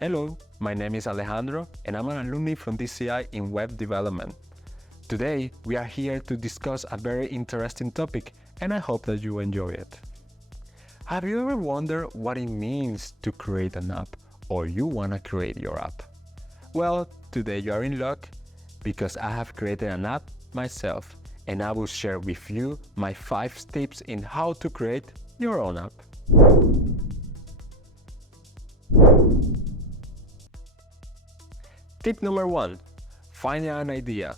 Hello, my name is Alejandro and I'm an alumni from DCI in web development. Today, we are here to discuss a very interesting topic and I hope that you enjoy it. Have you ever wondered what it means to create an app or you want to create your app? Well, today you are in luck because I have created an app myself and I will share with you my 5 tips in how to create your own app. Tip number 1, find an idea.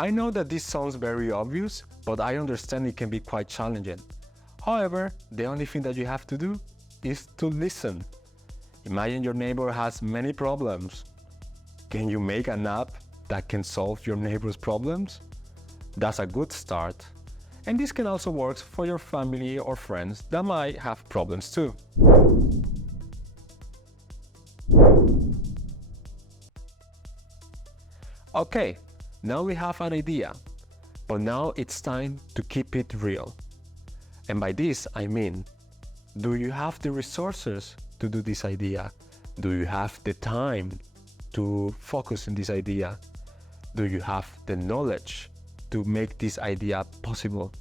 I know that this sounds very obvious, but I understand it can be quite challenging. However, the only thing that you have to do is to listen. Imagine your neighbor has many problems. Can you make an app that can solve your neighbor's problems? That's a good start. And this can also work for your family or friends that might have problems too. Okay, now we have an idea, but now it's time to keep it real. And by this I mean, do you have the resources to do this idea? Do you have the time to focus on this idea? Do you have the knowledge to make this idea possible?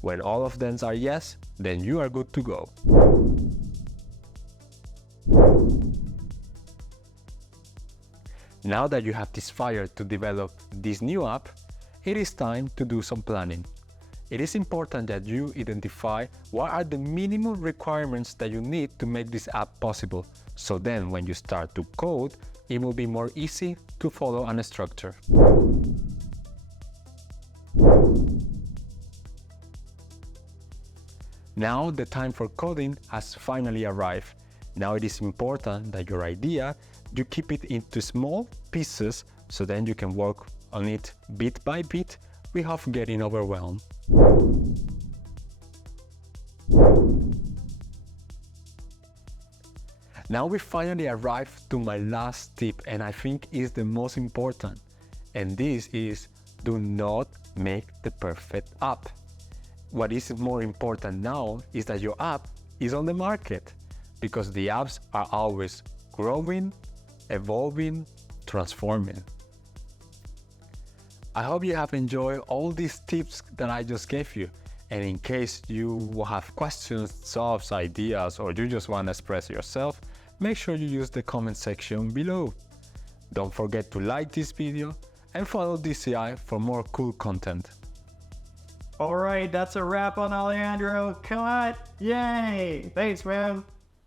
When all of them are yes, then you are good to go. Now that you have this fire to develop this new app, it is time to do some planning. It is important that you identify what are the minimum requirements that you need to make this app possible, so then when you start to code, it will be more easy to follow a structure. Now the time for coding has finally arrived. Now it is important that your idea, you keep it into small pieces so then you can work on it bit by bit without getting overwhelmed. Now we finally arrived to my last tip and I think is the most important. And this is, do not make the perfect app. What is more important now is that your app is on the market, because the apps are always growing, evolving, transforming. I hope you have enjoyed all these tips that I just gave you. And in case you have questions, thoughts, ideas, or you just want to express yourself, make sure you use the comment section below. Don't forget to like this video and follow DCI for more cool content. Alright, that's a wrap on Alejandro. Cut! Yay! Thanks, man.